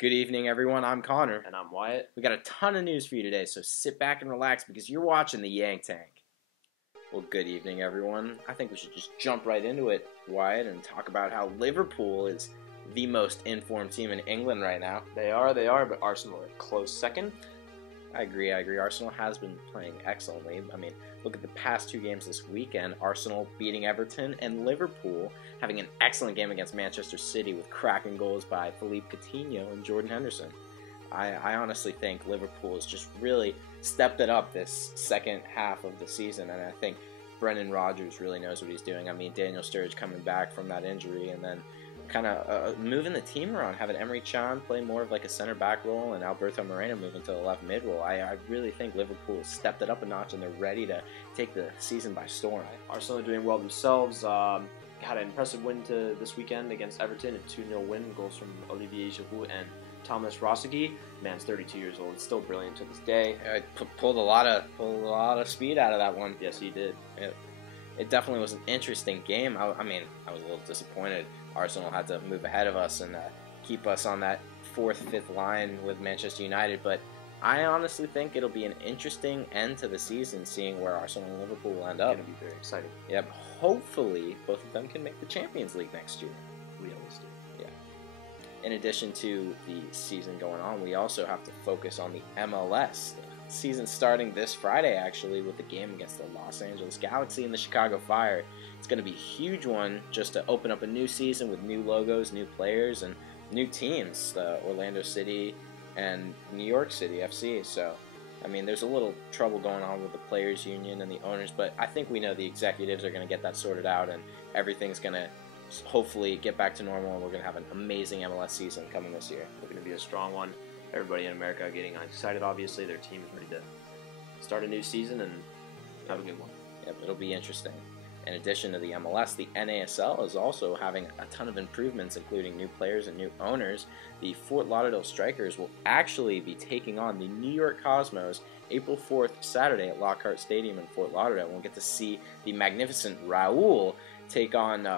Good evening, everyone. I'm Connor. And I'm Wyatt. We got a ton of news for you today, so sit back and relax because you're watching the Yank Tank. Well, good evening, everyone. I think we should just jump right into it, Wyatt, and talk about how Liverpool is the most informed team in England right now. They are, but Arsenal are close second. I agree. Arsenal has been playing excellently. I mean, look at the past two games this weekend. Arsenal beating Everton and Liverpool having an excellent game against Manchester City with cracking goals by Philippe Coutinho and Jordan Henderson. I honestly think Liverpool has just really stepped it up this second half of the season, and I think Brendan Rodgers really knows what he's doing. I mean, Daniel Sturridge coming back from that injury and then kind of moving the team around, having Emery Can play more of like a center back role and Alberto Moreno moving to the left mid role. I really think Liverpool has stepped it up a notch and they're ready to take the season by storm. Arsenal are doing well themselves. Had an impressive win this weekend against Everton, a 2-0 win, goals from Olivier Giroud and Thomas Rosicki. Man's 32 years old, still brilliant to this day. Pulled a lot of speed out of that one. Yes, he did. It definitely was an interesting game. I was a little disappointed. Arsenal had to move ahead of us and keep us on that 4th, 5th line with Manchester United, but I honestly think it'll be an interesting end to the season, seeing where Arsenal and Liverpool will end up. It's going to be very exciting. Yep. Hopefully, both of them can make the Champions League next year. We always do. Yeah. In addition to the season going on, we also have to focus on the MLS. The season starting this Friday, actually, with the game against the Los Angeles Galaxy and the Chicago Fire. It's going to be a huge one just to open up a new season with new logos, new players, and new teams, the Orlando City and New York City FC. So, I mean, there's a little trouble going on with the players' union and the owners, but I think we know the executives are going to get that sorted out and everything's going to hopefully get back to normal and we're going to have an amazing MLS season coming this year. It's going to be a strong one. Everybody in America getting excited, obviously. Their team is ready to start a new season and have a good one. Yep, it'll be interesting. In addition to the MLS, the NASL is also having a ton of improvements, including new players and new owners. The Fort Lauderdale Strikers will actually be taking on the New York Cosmos April 4th, Saturday at Lockhart Stadium in Fort Lauderdale. We'll get to see the magnificent Raul take on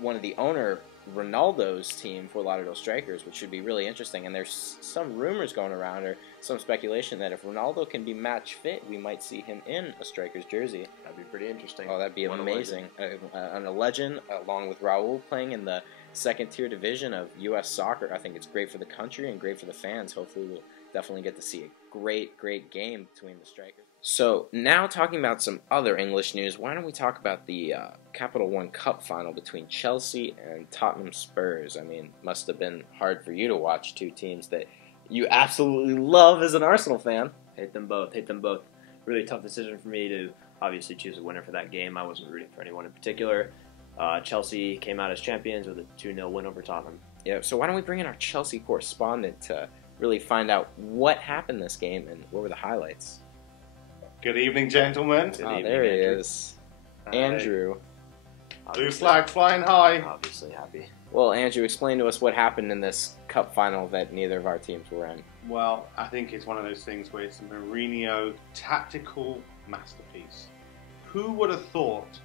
one of the owner Ronaldo's team, Fort Lauderdale Strikers, which should be really interesting. And there's some rumors going around or some speculation that if Ronaldo can be match fit, we might see him in a Strikers jersey. That'd be pretty interesting. Oh, that'd be amazing. And a legend, along with Raul playing in the second-tier division of U.S. soccer. I think it's great for the country and great for the fans. Hopefully we'll definitely get to see a great game between the Strikers. So, now talking about some other English news, why don't we talk about the Capital One Cup final between Chelsea and Tottenham Spurs? I mean, must have been hard for you to watch two teams that you absolutely love as an Arsenal fan. Hate them both. Really tough decision for me to obviously choose a winner for that game. I wasn't rooting for anyone in particular. Chelsea came out as champions with a 2-0 win over Tottenham. Yeah, so why don't we bring in our Chelsea correspondent to really find out what happened this game and what were the highlights? Good evening, gentlemen. Good evening, there he Andrew. is. Andrew. Blue flag flying high. Obviously happy. Well, Andrew, explain to us what happened in this cup final that neither of our teams were in. Well, I think it's one of those things where it's a Mourinho tactical masterpiece. Who would have thought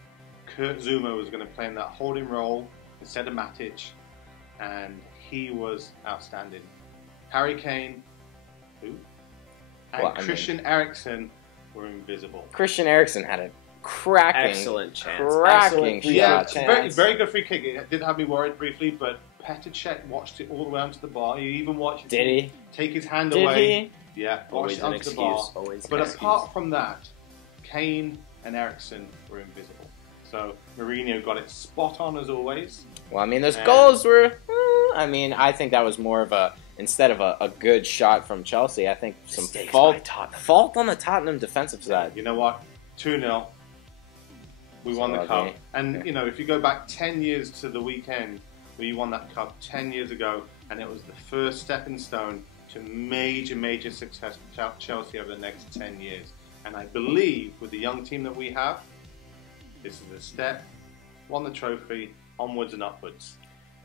Kurt Zuma was going to play in that holding role instead of Matic, and he was outstanding. Harry Kane, and Christian Eriksen were invisible. Christian Eriksen had a cracking shot. Very good free kick. It did have me worried briefly, but Petr Cech watched it all the way onto the bar. He even watched it take his hand Did away. He? Yeah, always watched it onto the bar. But apart from that, Kane and Eriksen were invisible. So Mourinho got it spot on as always. Well, I mean, those goals were... I think that was more of a... Instead of a good shot from Chelsea, I think some fault on the Tottenham defensive side. You know what? 2-0. We won the cup. And, if you go back 10 years to the weekend where you won that cup 10 years ago, and it was the first stepping stone to major success for Chelsea over the next 10 years. And I believe with the young team that we have, this is a step, won the trophy, onwards and upwards.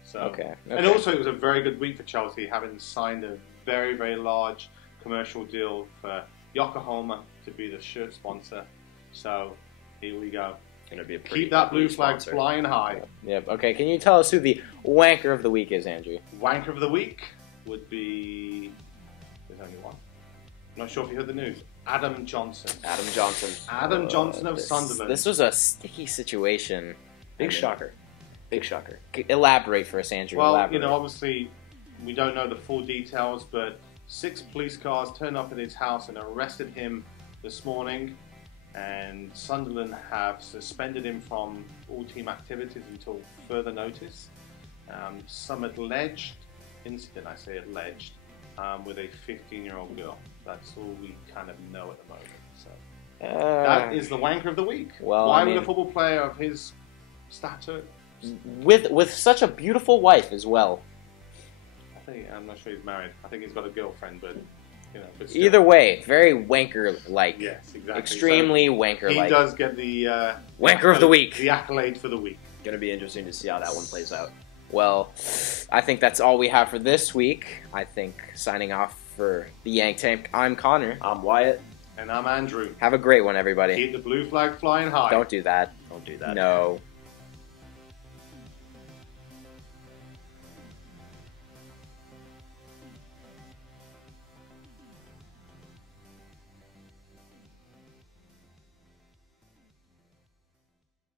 So, okay. And also it was a very good week for Chelsea, having signed a very large commercial deal for Yokohama to be the shirt sponsor. So here we go. Gonna be a Keep that blue flag flying high. Yep. Okay. Can you tell us who the wanker of the week is, Andrew? Wanker of the week? would be... There's only one. I'm not sure if you heard the news. Adam Johnson. Adam Johnson. Adam Johnson of Sunderland. This was a sticky situation. Big shocker. Big shocker. Elaborate for us, Andrew. Well, Elaborate. obviously, we don't know the full details, but 6 police cars turned up at his house and arrested him this morning. And Sunderland have suspended him from all team activities until further notice. Some alleged incident, I say alleged, with a 15-year-old girl. That's all we kind of know at the moment. So that is the wanker of the week. Well, why would a football player of his stature, with such a beautiful wife as well? I'm not sure he's married. I think he's got a girlfriend, but But still. Either way, very wanker-like. Yes, exactly. Extremely wanker-like. He does get the wanker of the week. The accolade for the week. Going to be interesting to see how that one plays out. Well, I think that's all we have for this week. I think signing off for the Yank Tank, I'm Connor. I'm Wyatt. And I'm Andrew. Have a great one, everybody. Keep the blue flag flying high. Don't do that. Don't do that. No.